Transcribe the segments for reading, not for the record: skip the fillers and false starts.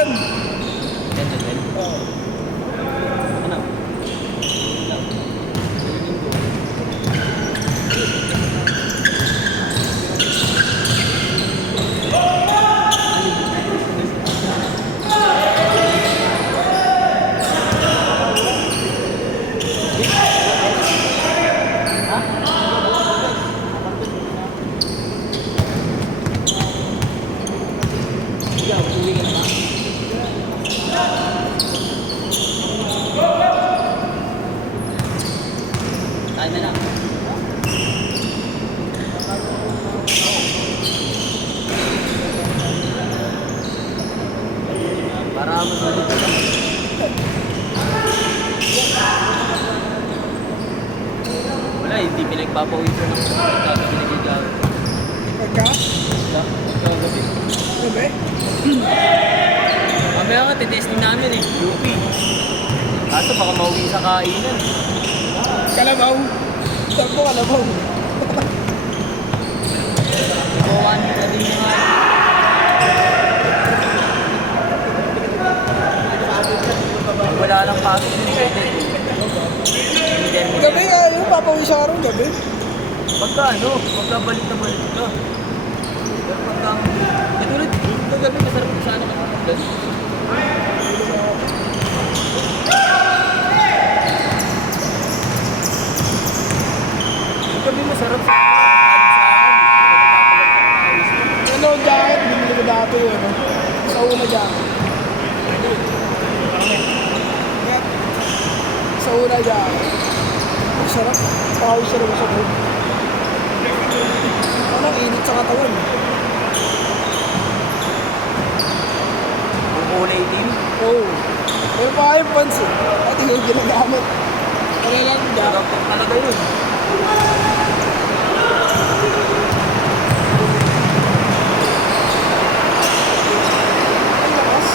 yan. Yan na din. Oo. Ano? Tayo na lang. Para mas malito lang. Wala, hindi pinagpapawisan ng pagkakagabi na gagawin. Pagka? Pagkakagabi. Gabi? Mamaya nga, titesting namin eh. UP. Kaso baka mauwi sa kainan. Kalabaw. Saan po kalabaw? Ibawan ka din nga. Wala lang pasok ni Pwede. Gabi nga yung papawi siya rin gabi. Pagka ano, pagka balik na balik ka. Pero pagka, katulad, kagabi masarap ko sana ka. Kagabi masarap sa Ano, jacket, bumili ko dati yun. Sa una jacket. Sa una jacket. Ang sarap. Pawis siya naman sa food. Anong init sa katawan. kulay team. Oo. Pero pa kayo pansin. At yung ginagamit. Ano lang, jacket. Talaga yun. Ang lakas.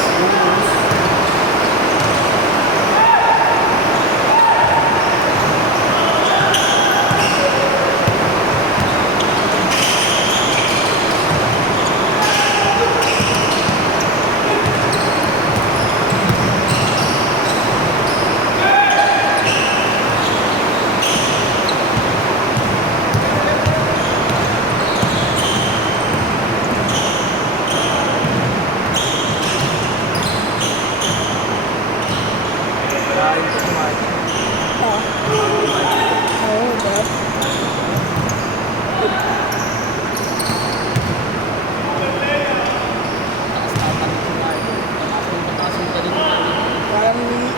Ah. Oo, sarap.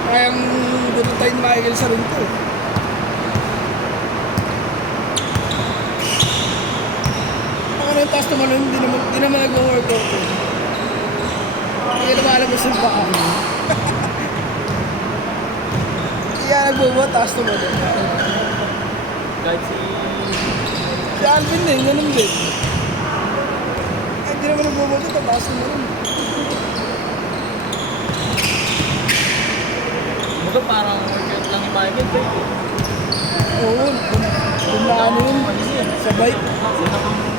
Kayang dututayin Michael sa rin ko. Ako na yung taas tumalon, di naman nag-workout. Hindi naman alam mo saan baka. Kaya nagbubuhat, taas tumalon. Kahit si... Si Alvin din, ganun din. Ay, di naman nagbubuhat, taas tumalon. Baga parang workout lang yung Michael. Oo, bumlaan yun. Sa bike.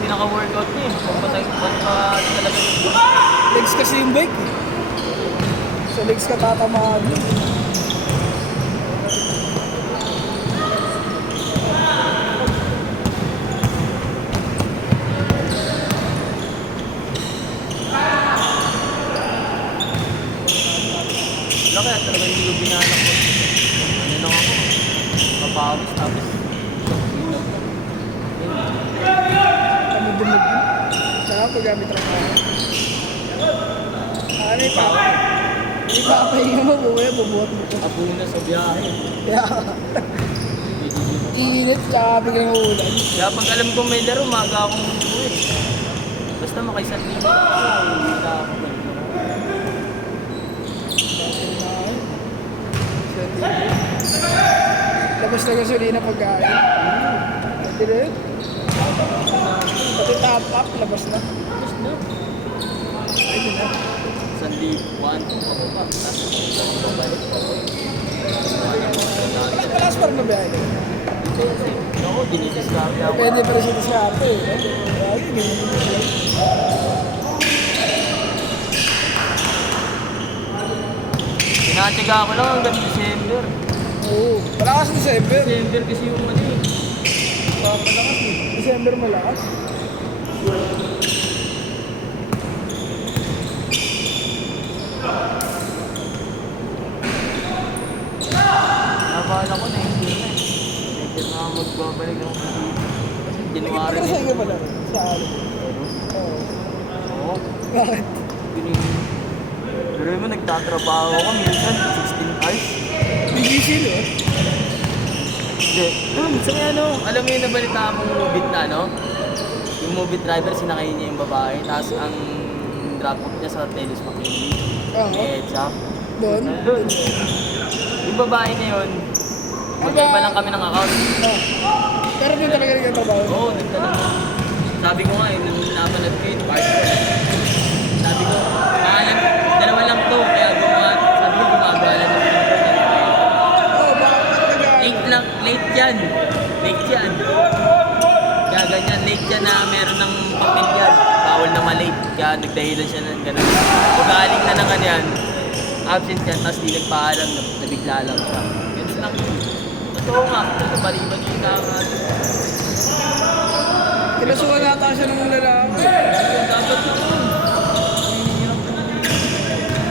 Pinaka-workout niya eh. Kung patay talaga yung Legs kasi yung bike. Sa legs ka tatamaan yun. wala kaya talaga hindi ko binanak ko. Ano lang ako. Mapawis tapos. Kami dumog yun. Saka paggamit lang ako. Ano yung papa? Yung papa yung mo, bubuhat mo. Abuna sa biyahe. Kaya, init, tsaka biglang uulan. Kaya pag alam kong may laro, maga akong uwi. Basta makaisan din ako. Hindi na ako. Labas na gasolina pagkain. Pwede rin. Pati top up, labas na. Tapos na. Pwede na. Sandi, 1, 2, ako pa. Tapos babalik ako. Palas pa rin na biyahe. Ako, dinidiscarte ako. Pwede pa rin siya sa ate. Ay, ganyan mo siya. Tinatiga ko lang hanggang December. Oo. Malakas December. December kasi yung ano eh. Malakas eh. December malakas. Nabala ko na hindi na eh. Hindi na ako magbabalik ng kasi January na Nagkita ka pala sa ano. Oo. Oo. Bakit? Pero mo nagtatrabaho ako minsan 16 hours. BGC no? Hindi. Sa may ano, alam mo yung nabalita mong movie na ano? Yung movie driver, sinakay niya yung babae. Tapos ang drop off niya sa Telos McKinley. Oo. Sa Doon? Doon. Yung babae na yun, magkaiba lang kami ng account. Pero doon talaga rin yung trabaho. Oo, nagtanong. Sabi ko nga eh, nung napanood ko yun, partner. Sabi ko, dalawa lang to, kaya gumawa. Sabi ko, gumagawa lang ng Oo, bakit talaga? late lang, late yan. Late yan. Kaya ganyan, late yan na meron ng papel yan. Bawal na malate, kaya nagdahilan siya ng gano'n. Ugaling na ng ano yan, absent yan, tapos di nagpaalam, nabigla lang siya. Ganun lang. Totoo nga, kasi baliban yung kama. Kinasuhan nata siya ng lalaki. Dapat na to.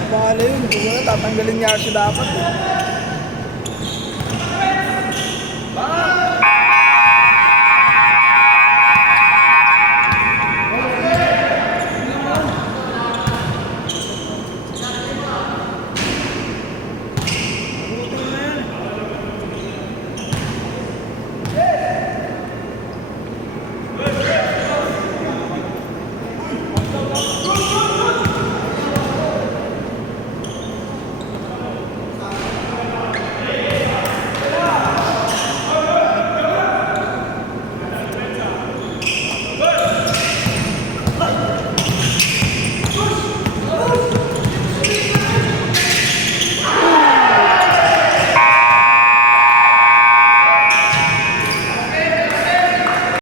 Bahala yun. Kung wala, tatanggalin niya siya dapat eh.